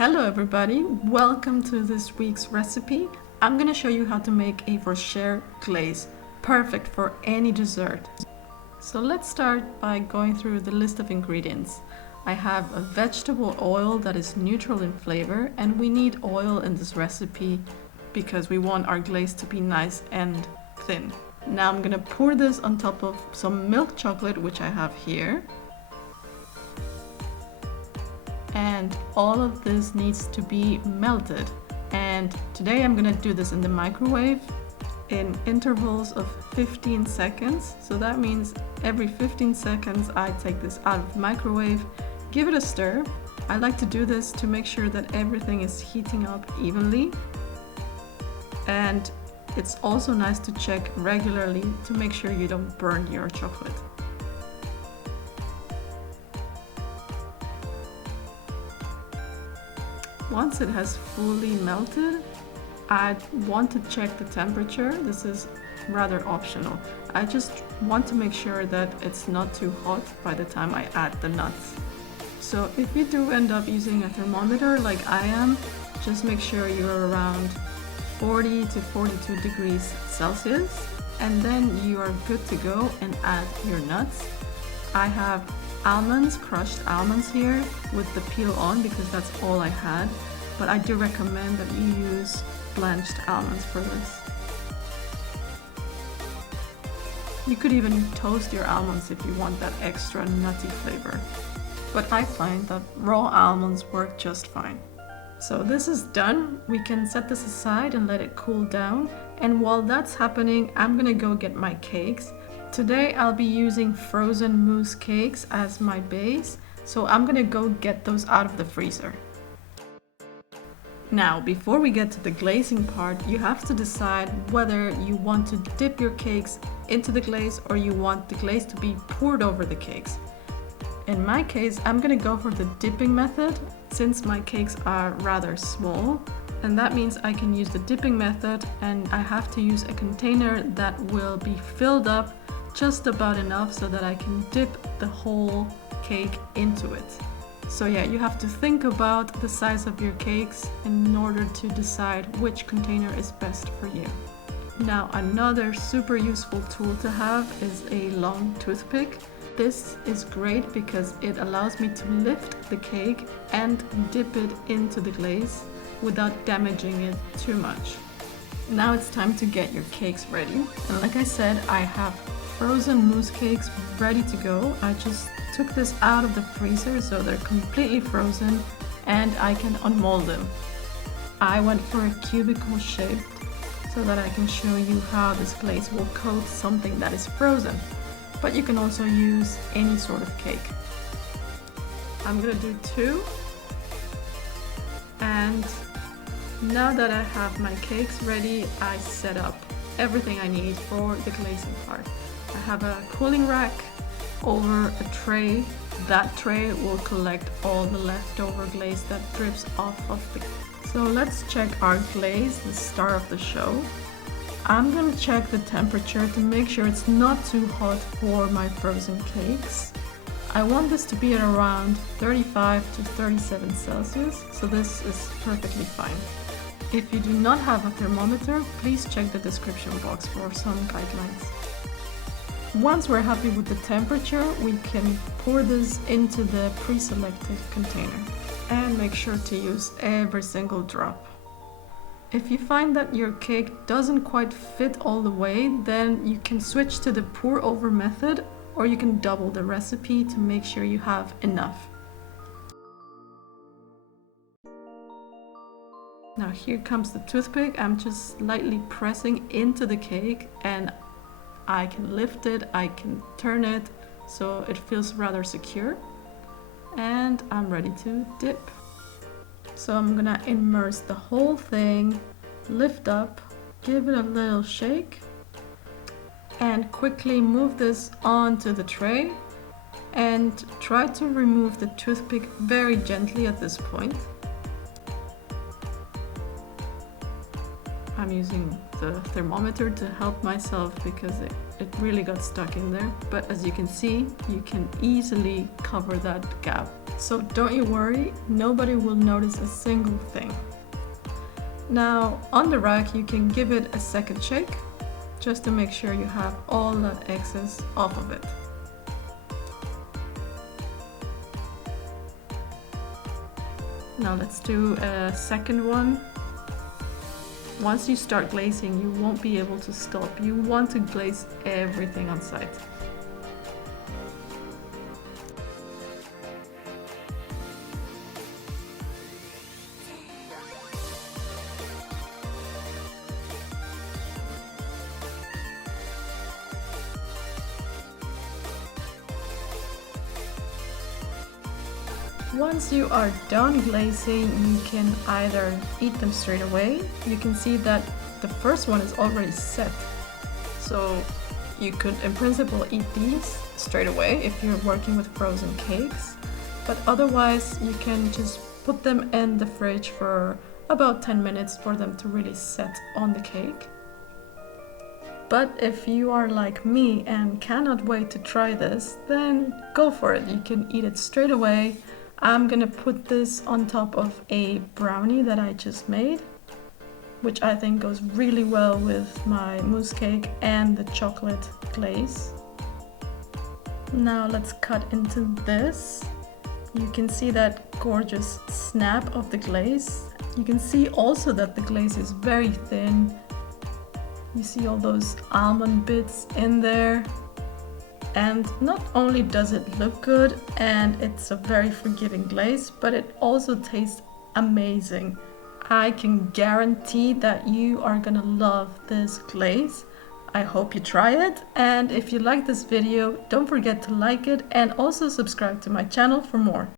Hello everybody, welcome to this week's recipe. I'm gonna show you how to make a Rocher glaze, perfect for any dessert. So let's start by going through the list of ingredients. I have a vegetable oil that is neutral in flavor, and we need oil in this recipe because we want our glaze to be nice and thin. Now I'm gonna pour this on top of some milk chocolate, which I have here. And all of this needs to be melted. And today I'm gonna do this in the microwave in intervals of 15 seconds. So that means every 15 seconds I take this out of the microwave, give it a stir. I like to do this to make sure that everything is heating up evenly. And it's also nice to check regularly to make sure you don't burn your chocolate. Once it has fully melted, I want to check the temperature. This is rather optional. I just want to make sure that it's not too hot by the time I add the nuts. So if you do end up using a thermometer like I am, just make sure you're around 40 to 42 degrees Celsius, and then you are good to go and add your nuts. I have almonds, crushed almonds here with the peel on because that's all I had, but I do recommend that you use blanched almonds for this. You could even toast your almonds if you want that extra nutty flavor, but I find that raw almonds work just fine. So this is done. We can set this aside and let it cool down, and while that's happening, I'm gonna go get my cakes. Today I'll be using frozen mousse cakes as my base, so I'm gonna go get those out of the freezer. Now, before we get to the glazing part, you have to decide whether you want to dip your cakes into the glaze or you want the glaze to be poured over the cakes. In my case, I'm gonna go for the dipping method since my cakes are rather small, and that means I can use the dipping method, and I have to use a container that will be filled up just about enough so that I can dip the whole cake into it. So yeah, you have to think about the size of your cakes in order to decide which container is best for you. Now, another super useful tool to have is a long toothpick. This is great because it allows me to lift the cake and dip it into the glaze without damaging it too much. Now it's time to get your cakes ready. And like I said, I have frozen mousse cakes ready to go. I just took this out of the freezer so they're completely frozen and I can unmold them. I went for a cubicle shape so that I can show you how this glaze will coat something that is frozen. But you can also use any sort of cake. I'm gonna do 2. And now that I have my cakes ready, I set up everything I need for the glazing part. I have a cooling rack over a tray. That tray will collect all the leftover glaze that drips off of the... So let's check our glaze, the star of the show. I'm gonna check the temperature to make sure it's not too hot for my frozen cakes. I want this to be at around 35 to 37 Celsius, so this is perfectly fine. If you do not have a thermometer, please check the description box for some guidelines. Once we're happy with the temperature, we can pour this into the pre-selected container and make sure to use every single drop. If you find that your cake doesn't quite fit all the way, then you can switch to the pour over method, or you can double the recipe to make sure you have enough. Now here comes the toothpick. I'm just lightly pressing into the cake and I can lift it, I can turn it, so it feels rather secure. And I'm ready to dip. So I'm gonna immerse the whole thing, lift up, give it a little shake, and quickly move this onto the tray and try to remove the toothpick very gently at this point. I'm using the thermometer to help myself because it really got stuck in there. But as you can see, you can easily cover that gap. So don't you worry, nobody will notice a single thing. Now on the rack you can give it a second shake, just to make sure you have all that excess off of it. Now let's do a second one. Once you start glazing, you won't be able to stop. You want to glaze everything on site. Once you are done glazing, you can either eat them straight away. You can see that the first one is already set. So you could in principle eat these straight away if you're working with frozen cakes. But otherwise you can just put them in the fridge for about 10 minutes for them to really set on the cake. But if you are like me and cannot wait to try this, then go for it. You can eat it straight away. I'm gonna put this on top of a brownie that I just made, which I think goes really well with my mousse cake and the chocolate glaze. Now let's cut into this. You can see that gorgeous snap of the glaze. You can see also that the glaze is very thin. You see all those almond bits in there. And not only does it look good and it's a very forgiving glaze, but it also tastes amazing. I can guarantee that you are gonna love this glaze. I hope you try it, and if you like this video, don't forget to like it and also subscribe to my channel for more.